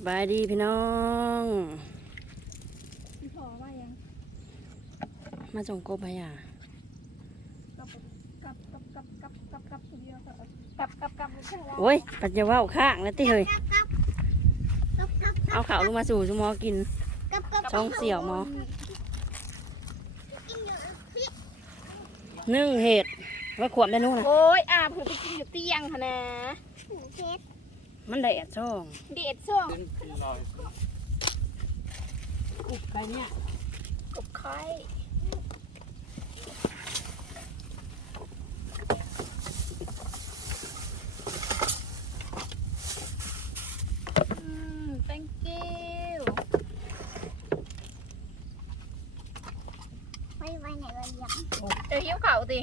สบายดีพี่น้องพี่พอว่ายัง มาจงกบไปอะกับกับกับกับกับกับกับคนเดียวก็กับกับกับกับโอ้ยปัจจเว่าข้างแล้วติเฮ้ยกับกับเอาข่าวลงมาสู่สมอกินกับกับช่องเสี่ยวหมอกินอยู่พี่นึ่งเห็ดไว้ขวบได้นู่นนะโอ้ยอาเพิ่งไปกินอยู่เตียงค่ะนะหมูเพชร มันแดดช่องเด็ดส่งอุบไปเนี่ยกบไข่อืม thank you ไว้ไว้ไหนไว้ยังเดี๋ยวหิวเข่าสิ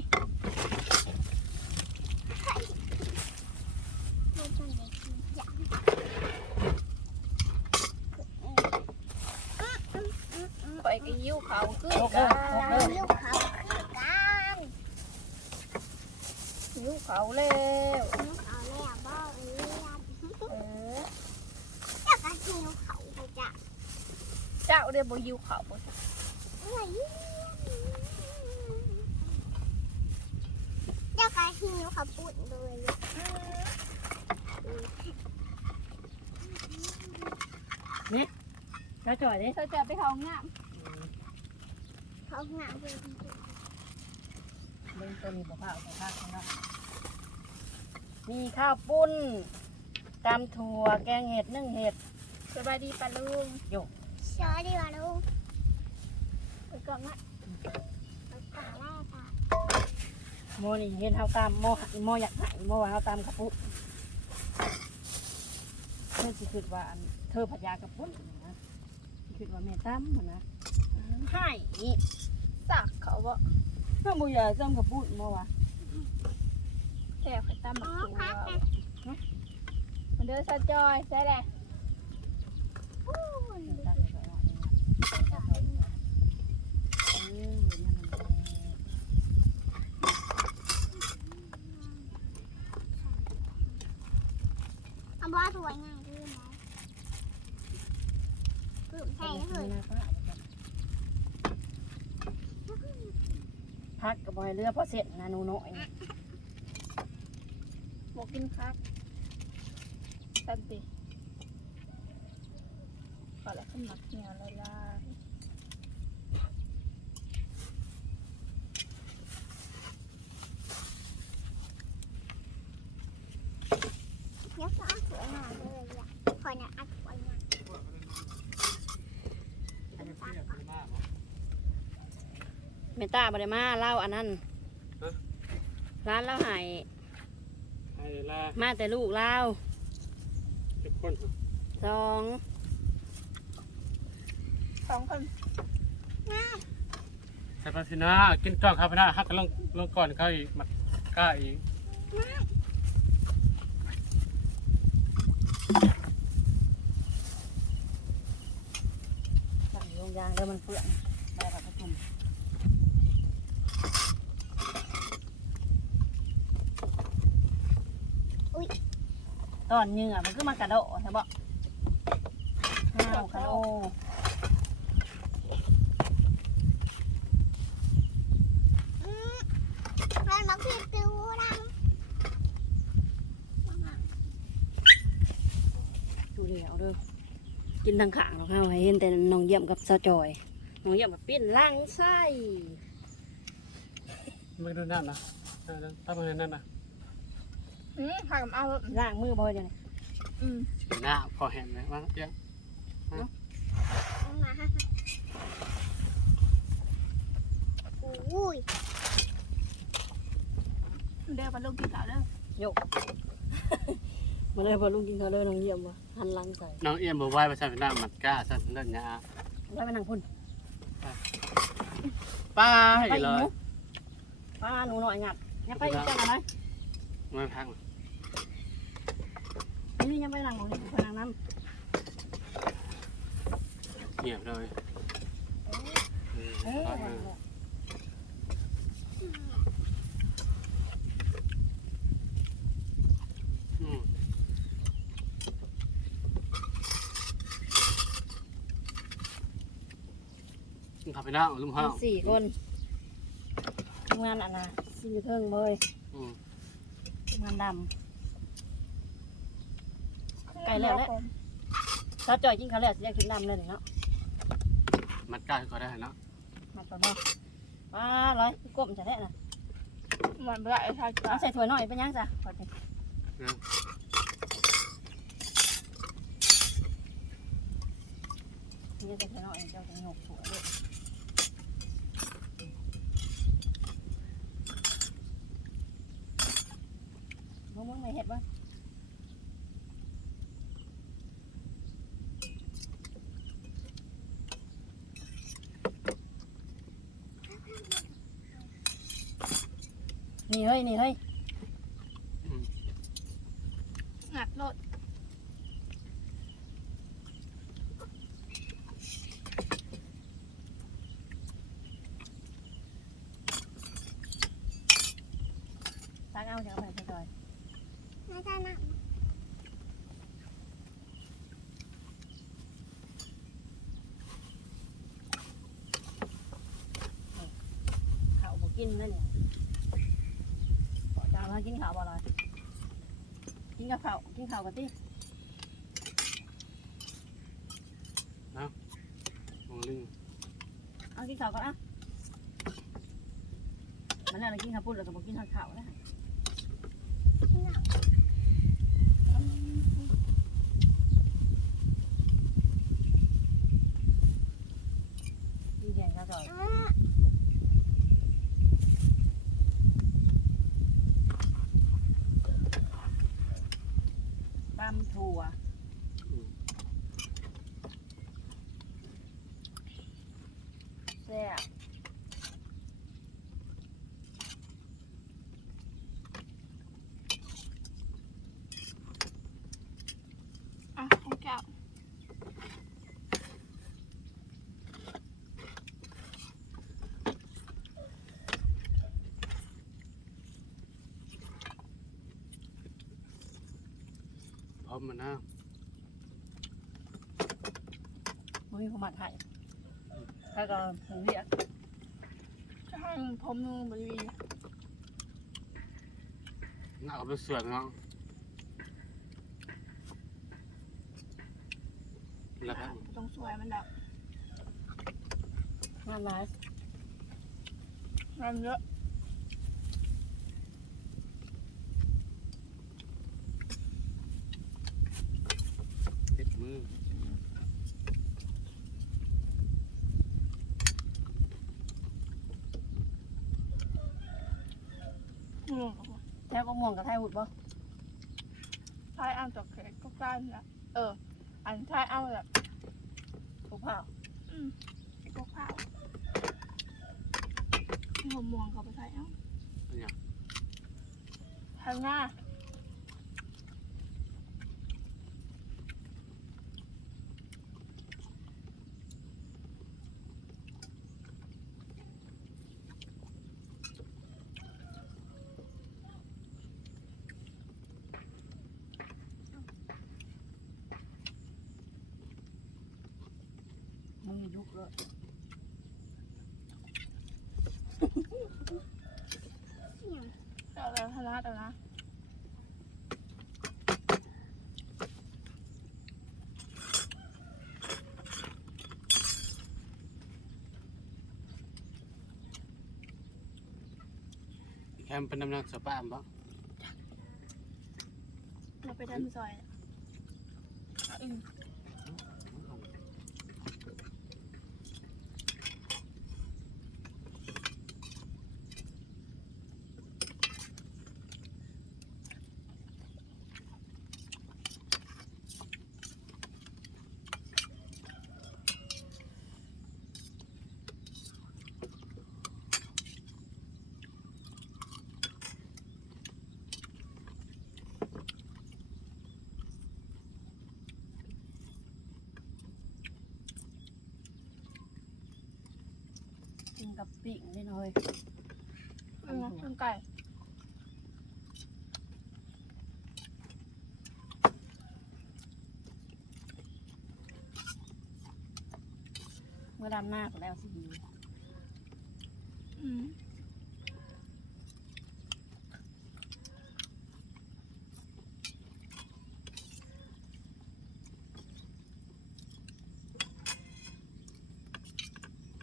ไม่ต้องเด็กกินยัง ข่อยก็หิวเข่าคือโอเคกัโอเคนลูกเขาคือกันหิวเข่าแล้วลูกเขาแล้วบ้าเรียนเออเจ้าก็หิวเขาไปจ้ะเจ้าเดี๋ยวบ่หิวเข่าบ่เอ้ยเจ้าก็หิวเขาปุ่นเลย แล้วจ่อยดิเธอจะไปเข้าห้องน้เขาหนาเลยเบิ่งตัวนี้บ่ข้าวบ่ข้าวข้างนอกมีข้าวปุ้นตำถั่วแกงเห็ดนึ่งเห็ดำสบายดีปะลุงชอดีกว่าลูกไปก่อนนะเอาขาแรกค่ะโมนี่เห็นเฮาตามโมโมอยากใหายโมว่าเฮาตามกระปุกเพื่อนสิคิดว่าอันเธอผัดยากระปุกนะสิคิดว่าแม่ตั้มหั่นนะให้นี่สักเขาบ่ถ้าบ่อยากจำกระปุกโมว่าแค่ไข่ตามอ๋มาอตัวพักนะมันเดินซะจอยใช่แหละอู้ยเออตั้งใจว่าเนี่ยเออเดี๋ยวนี้มันแพงเอาบ้าสวยง่ายด้วยไหมกลุ่มใช่เลย นี่นะป้า พักกับบอยเรือเพราะเสร็จนานูน้อยบอกกินคักตันติขอแล้วขึ้นมักเหนียวเลยละ เดี๋ยวก็เอาสวยงามเลยอะคอยเนี่ยอัดสวยงาม เมตตาบริมาเล่าอันนั้นร้านเล่าใหายไอ้ล่ามาแต่ลูกเล่าเจ็บคนสองสองคนใส่ภาษีนะกินจ้องข้าวพนาฮักกันลงลงก่อนเขาอีกมากล้าอีกสั่งโรงยางแล้วมันเปื้อนไปกับประชุม ตอนเหงื่อมันคือมากระโดดใช่ปะห้าวกระโดดอืมมันมาคือติวดังดูเดียวเด้อกินทางขางเราเข้าให้เห็นแต่น้องเยี่ยมกับสาวจอยน้องเยี่ยมกับปิ้นล่างไส้ไม่ดูนั่นนะนั่นนะตั้งมานั่นนะ อืมผักกับเอาล่างมือบ่อยจังอืมหน้าพอแห้งเลยว่าเยอะมาฮะอุ้ยเดินปะลุงกินข้าวเด้อโยกมาเลยพอลุงกินข้าวเลยน้องเยี่ยมวะหันหลังใส่น้องเอี่ยมบอกว่าภาษาพนามันกล้าสั่นเล่นยาไว้ไปนั่งพุ่นป้าไปให้อีเลหนูยป้าหนูหน่อยงัดเนี่ยไปอีกจังอะไรไม่พังนี่ยัง ไปหลังของไปหลังน้เงียบเลยำเอหลังขับไปนั่งลุงพ่อสี่คนทำงานอะนะสี่เทิงเลยทำงานดำ ไก่แล้วแหละำถ้าจ่อยกินข้าวแล้วสิได้กินดำเลยนี่เนาะมัดก้าก็ได้เนาะมาต่อมาว้าร้อยก้มจะได้น่ะเหมือนเวลาไอ้ชายจ้าเอาใส่ถ้วยหน่อยเป็นยังจ้ะขอดดินี่ใส่ถ้วยหน่อยเจ้าจะหยกหัวด้วยมึงมึงไม่เห็ดบ้าง นี่เฮ้ยนี่เฮ้ยอืมงัดรถตักเอาจะเอาไปใส่จอยไม่ได้นะข้าวบ่กินนั่นเนี่ย ขอจานมากินข้าวบ่เลยกินกับข้าวกินข้าวกันติมองลิงเอากินข้าวก่อนอะมันน่าจะกินข้าวปุ้นแล้วก็บ่กินข้าวนะดีแดงข้าวจอย อะ ตำถั่ว อืม แซ่บ อะของแก้ว พร้ อมมันนะบ่มีผู้มักให้ถ้าก็ถึงเรียกจะให้ผมนึงบริวีน่าเอาไปเสือกเนาะแล้วครับต้องสวยมันดับงานหลายมันเยอะ ติดมือ อืมแท้บ่ม่วงกับไทยหุดบ่ชายอ้างจากเขตก็ใกล้นี่แหละเออ อันชายอ้างแบบผู้เผาอืมก็ข้าวหัวม่วงกับไปใส่เอ้าเป็นอย่างทางหน้า มึงยุกเลยเอาแล้วทนาแต่นะแคมเป็นน้ำหนักสปามปะเราไปดันซอยน่ะเอา กินกับปิ้งนิดหน่อยอืมเครื่องไก่มื้อมื่อดำหน้าก็แล้วสิดีอืม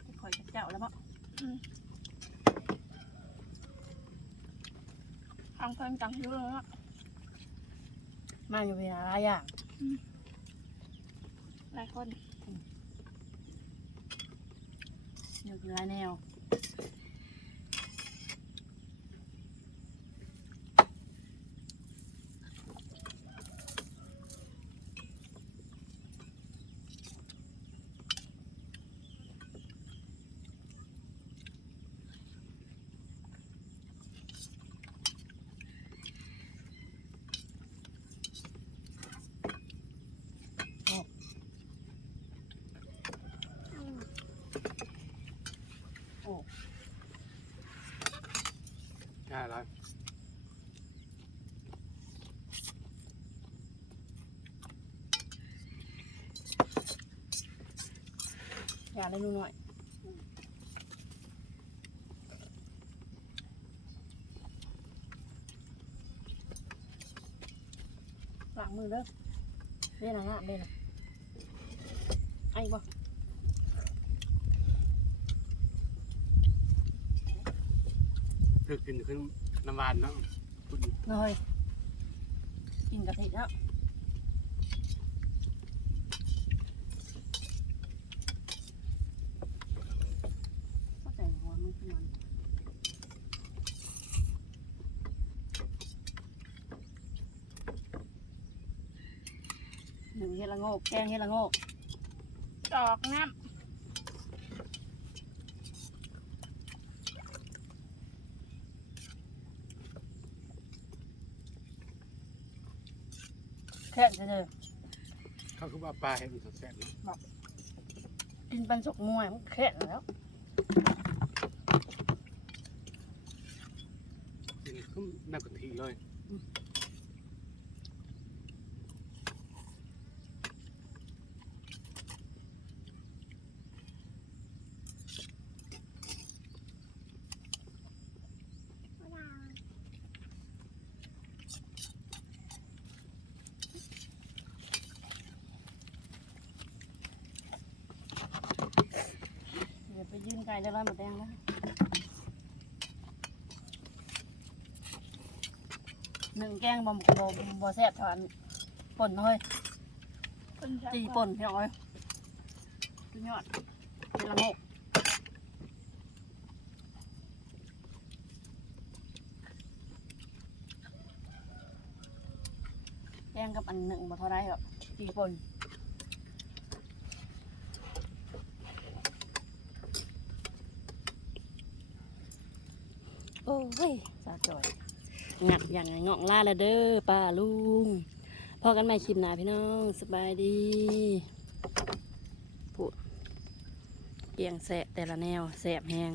จะคอยกับเจ้าแล้วบ่ ทางคนต่างหิวเลยอะมาอยู่เวลาหลายอย่างหลายคนอยู่หลายแนว ใช่แล้วอย่าเลยหนูหน่อยหลังมือเด้อเล่นอะไรอะเล่นอะไอ้บ่ ถึกกินขึ้นน้ำหวานเนาะคุณน้อยกินกะทิแล้วก็แต่หัวมันขึ้นมันหนึ่งเฮดละโงกแกงเฮดละโงกดอกน้ แค่จะเด้อเขาคือว่าปลาให้มันแซ่บๆเนาะกินปันสกมวยมันแค่แล้วกินขึ้นน้ำกะทิเลย เดี๋ยวไปยื่นไก่จะร้อยหมดแดงแล้วหนึ่งแกงบอมบอมบอแซ่บทานป่นเฮ้ยำคนแซ่บตีกว่าป่นพี่น้อยสุดยอดเป็นละโงกแกงกับอันหนึ่งบ่เท่าไรหรอกตีป่น โอ้ยสาจอยงัดอย่างไงงอกล่าละเด้อป้าลุงพอกันใหม่คลิปหน้าพี่น้องสบายดีพูดเกียงแสะแต่ละแนวแสบแหง